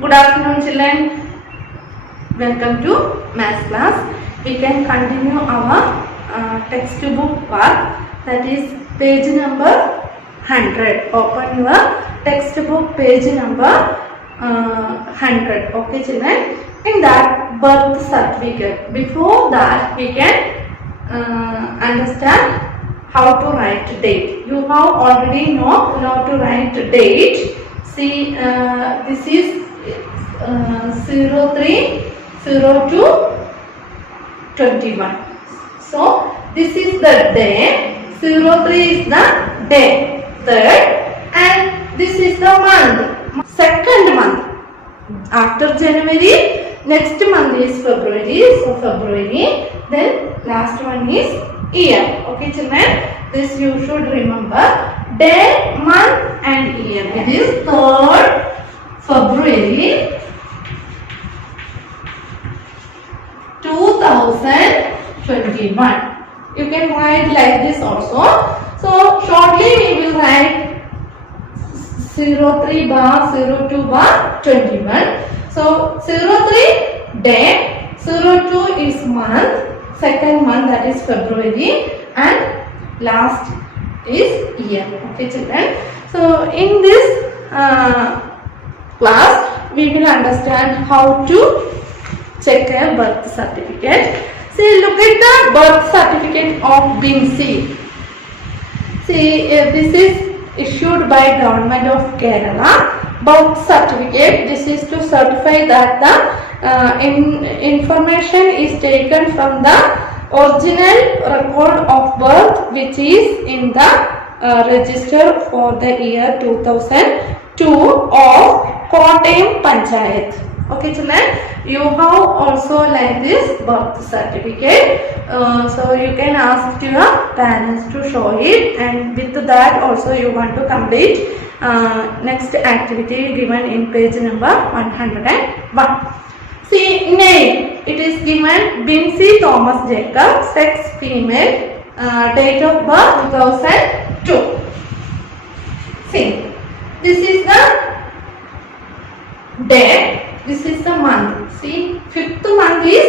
Good afternoon, children. Welcome to maths class. We can continue our textbook work, that is page number 100. Open your textbook page number 100. Okay, children. In that, birth certificate. Before that, we can understand how to write date. You have already know how to write date. See, this is 03/02/21. So this is the day. 03 is the day, third, and this is the month, second month. After January, next month is February. So February. Then last one is year. Okay, children. This you should remember. Day, month, and year. It is 3rd February 2021. You can write like this also. So shortly we will write 03/02/21. So 03 day, 02 is month, second month, that is February, and last is year. Okay, children. So in this class we will understand how to check a birth certificate. See, look at the birth certificate of Binsi. See, this is issued by Government of Kerala. Birth certificate. This is to certify that the information is taken from the original record of birth, which is in the register for the year 2002 of Kottayam Panchayat. Okay, children, you have also like this birth certificate. So you can ask your parents to show it, and with that also you want to complete next activity given in page number 101. See, name. It is given Binsi Thomas Jacob, sex female, date of birth 2002. See, this is the day. This is the month. See, 5th month is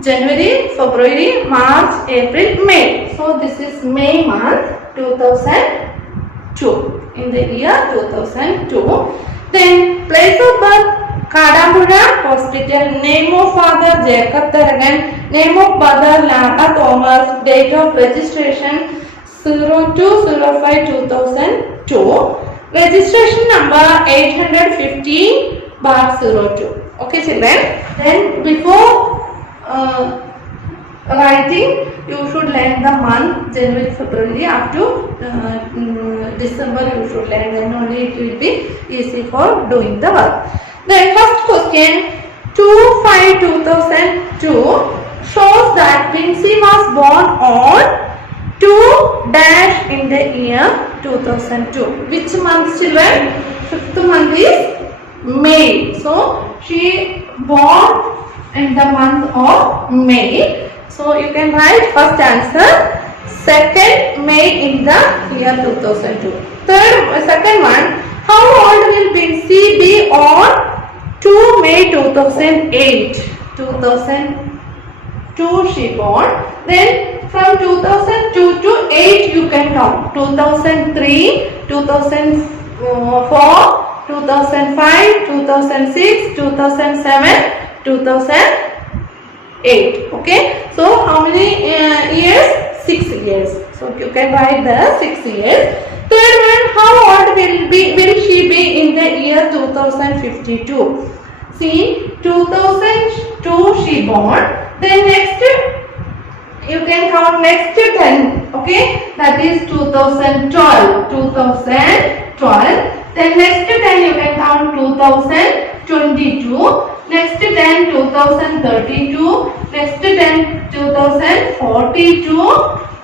January, February, March, April, May. So this is May month 2002. In the year 2002. Then place of birth Kadambura Hospital. Name of father Jacob Tharagan. Name of mother Lava Thomas. Date of registration 02/05/2002. Registration number 815/02. Okay, children. Then before writing, you should learn the month January, February, up to December. You should learn, then only it will be easy for doing the work. Then first question, 2/5/2002 shows that Binsi was born on 2- in the year 2002. Which month, children? 5th month is May. So she born in the month of May. So you can write first answer 2nd May in the year 2002. Second one, how old will Binsi be on 2 May 2008? 2002 she born. Then from 2002 to 8 you can count. 2003, 2004, 2005, 2006, 2007, 2008. Okay. So how many years? 6 years. So you can write the 6 years. Third one, how old will she be in the year 2052? See, 2002 she born. Then next you can count next 10. Okay, that is 2012. 2012. Then next 10 you can count 2022. Next 10 2032. Next 10 2042.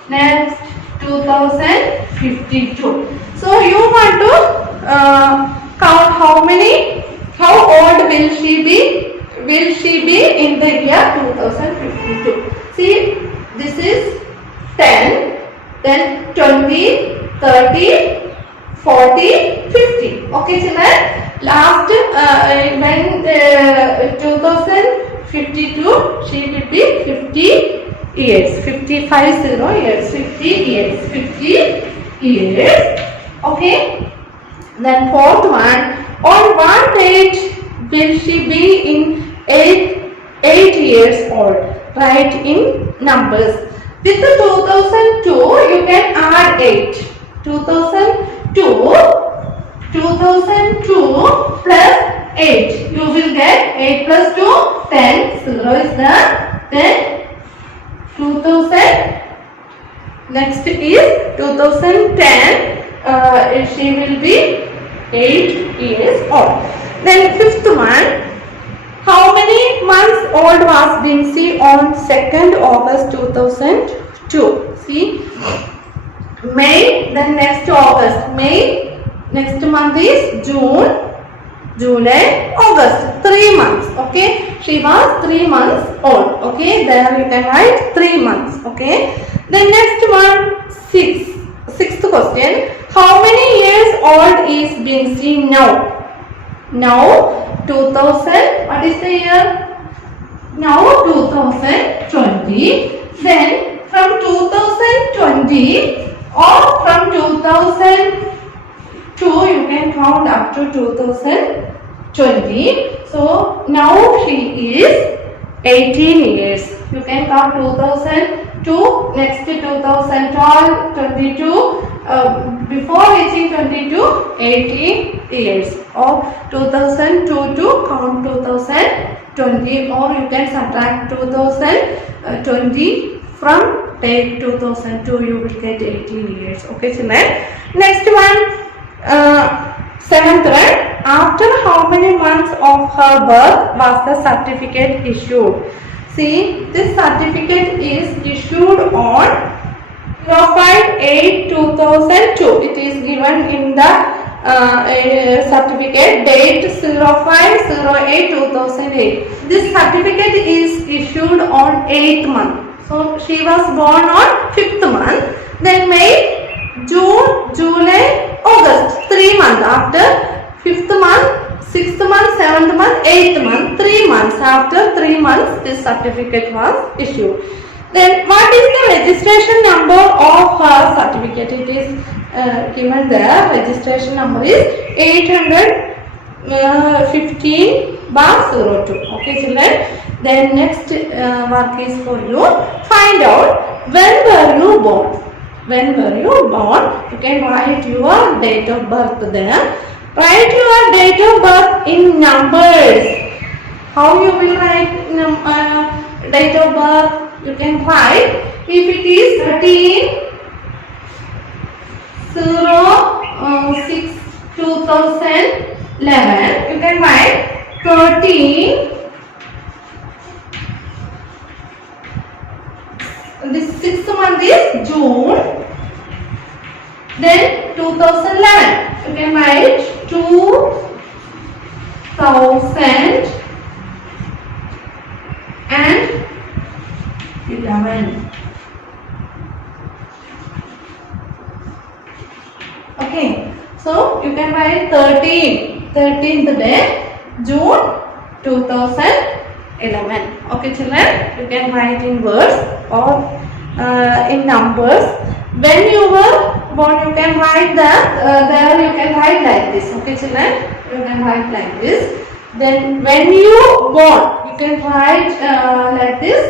Next 2052. So you want to count how old will she be? Will she be in the year 2052? See, this is 10, then 20, 30, 40, 50. Okay, children. last when 2052 she will be 50 years, 55 years, 50 years, 50 years. Okay. Then fourth one, on what age will she be in 8 years old? Write in numbers. With the 2002 you can add 8. 2002 plus 8. You will get 8 plus 2, 10. 0 is there. Then 2000. Next is 2010. She will be 8 years old. Then fifth one. How many months old was Vinci on 2nd August 2002? See, May, then next August. May, next month is June, July, August. 3 months. Okay, she was 3 months old. Okay, there you can write 3 months. Okay, then next one, sixth question. How many years old is Vinci now? Now 2000, what is the year? Now 2020. Then from 2020 or from 2002 you can count up to 2020. So now she is 18 years. You can count 2002, next 2012, 22. Before reaching 22, 18 years, or 2002 to count 2020, or you can subtract 2020 from take 2002, you will get 18 years. Okay, children. Next one, seventh one. After how many months of her birth was the certificate issued? See, this certificate is issued on 05/8/2002. It is given in the certificate date 05/08/2008. This certificate is issued on 8th month. So she was born on 5th month. Then May, June, July, August. 3 months after 5th month, 6th month, 7th month, 8th month. 3 months after 3 months this certificate was issued. Then what is the registration number of her certificate? It is given there. Registration number is 815/02. Okay, children. Then next work is for you. Find out when were you born. When were you born? You can write your date of birth there. Write your date of birth in numbers. How you will write date of birth? You can write, if it is 13/06/2011, you can write 13. This 6th month is June. Then 2011, you can write 2011. Okay, so you can write 13th day, June 2011. Okay, children, you can write in words or in numbers. When you were born, you can write that. There you can write like this. Okay, children, you can write like this. Then when you born, you can write like this.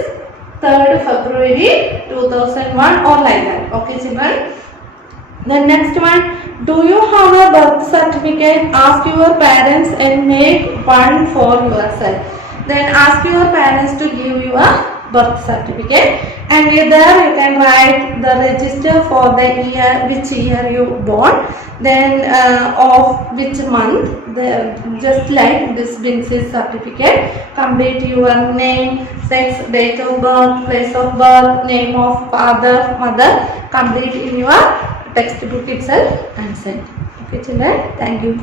3rd February 2001 or like that. Okay, children. Then next one, do you have a birth certificate? Ask your parents and make one for yourself. Then ask your parents to give you a birth certificate, and there you can write the register for the year, which year you born, then of which month, just like this Vinci's certificate. Complete your name, sex, date of birth, place of birth, name of father, mother. Complete in your textbook itself and send. Okay, children. Thank you.